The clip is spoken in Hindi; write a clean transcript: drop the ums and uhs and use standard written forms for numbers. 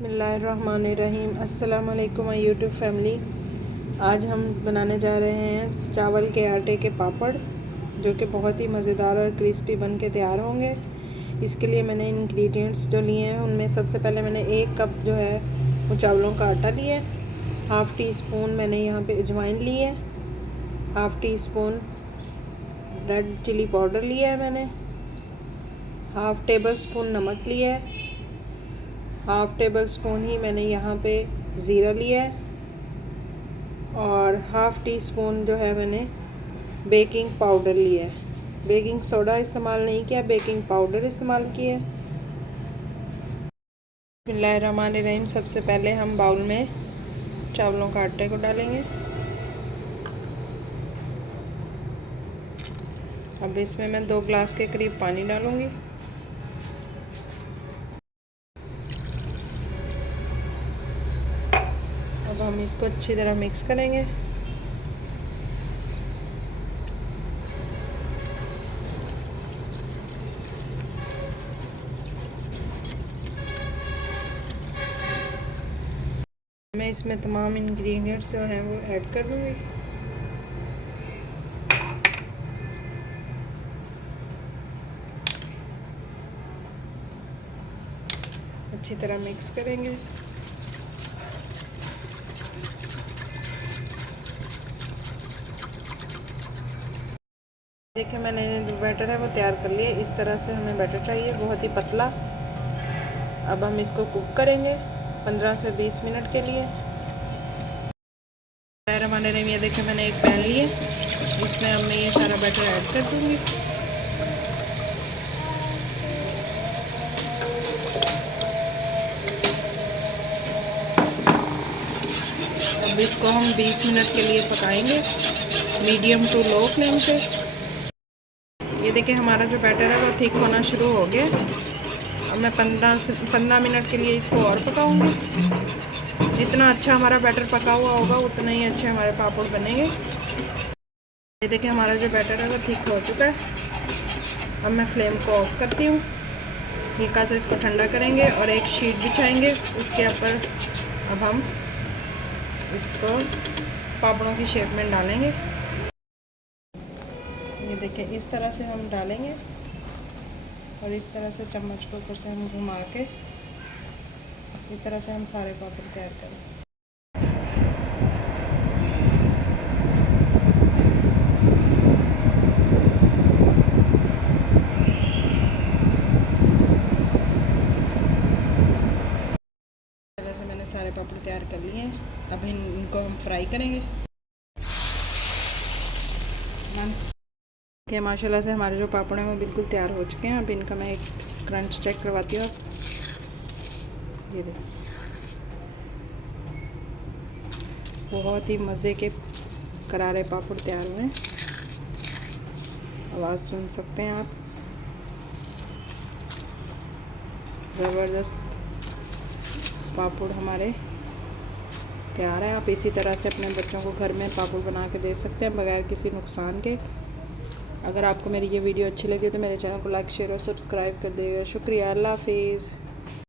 बिस्मिल्लाहिर्रहमानिर्रहीम। अस्सलाम वालेकुम माय यूट्यूब फैमिली। आज हम बनाने जा रहे हैं चावल के आटे के पापड़, जो कि बहुत ही मज़ेदार और क्रिस्पी बन के तैयार होंगे। इसके लिए मैंने इंग्रेडिएंट्स जो लिए हैं उनमें सबसे पहले मैंने 1 कप जो है वो चावलों का आटा लिया है। हाफ़ टी स्पून मैंने यहाँ पे अजवाइन ली है। Half teaspoon red chilli powder लिया है मैंने। हाफ़ टेबल स्पून नमक लिया है। हाफ़ टेबल स्पून ही मैंने यहाँ पे ज़ीरा लिया है और हाफ़ टी स्पून जो है मैंने बेकिंग पाउडर लिया है। बेकिंग सोडा इस्तेमाल नहीं किया, बेकिंग पाउडर इस्तेमाल किया है। बिस्मिल्लाहिर्रहमानिर्रहीम। सबसे पहले हम बाउल में चावलों का आटे को डालेंगे। अब इसमें मैं 2 गिलास के करीब पानी डालूँगी। अब हम इसको अच्छी तरह मिक्स करेंगे। मैं इसमें तमाम इंग्रेडिएंट्स जो हैं वो ऐड कर दूँगी। अच्छी तरह मिक्स करेंगे। देखिए मैंने जो बैटर है वो तैयार कर लिया। इस तरह से हमें बैटर चाहिए, बहुत ही पतला। अब हम इसको कुक करेंगे 15 से 20 मिनट के लिए। हमारे में ये देखिए मैंने एक पैन लिया, इसमें अब मैं ये सारा बैटर ऐड कर दूँगी। अब इसको हम 20 मिनट के लिए पकाएंगे मीडियम टू लो फ्लेम पे। ये देखिए हमारा जो बैटर है वो थिक होना शुरू हो गया। अब मैं 15 मिनट के लिए इसको और पकाऊंगी। जितना अच्छा हमारा बैटर पका हुआ होगा उतना ही अच्छे हमारे पापड़ बनेंगे। ये देखिए हमारा जो बैटर है वो थिक हो चुका है। अब मैं फ्लेम को ऑफ करती हूँ। हल्का सा इसको ठंडा करेंगे और एक शीट बिछाएंगे। उसके ऊपर अब हम इसको पापड़ों की शेप में डालेंगे। ये देखिए इस तरह से हम डालेंगे और इस तरह से चम्मच को ऊपर से हम घुमा के इस तरह से हम सारे पापड़ तैयार करेंगे। इस तरह से मैंने सारे पापड़ तैयार कर लिए हैं। अब इनको हम फ्राई करेंगे। कि माशाल्लाह से हमारे जो पापड़ हैं वो बिल्कुल तैयार हो चुके हैं। अब इनका मैं एक क्रंच चेक करवाती हूँ। ये देखिए बहुत ही मज़े के करारे पापड़ तैयार हुए हैं। आवाज़ सुन सकते हैं आप, ज़बरदस्त पापड़ हमारे तैयार है। आप इसी तरह से अपने बच्चों को घर में पापड़ बना के दे सकते हैं बगैर किसी नुकसान के। अगर आपको मेरी ये वीडियो अच्छी लगी तो मेरे चैनल को लाइक शेयर और सब्सक्राइब कर देगा। शुक्रिया। अल्लाह हाफिज़।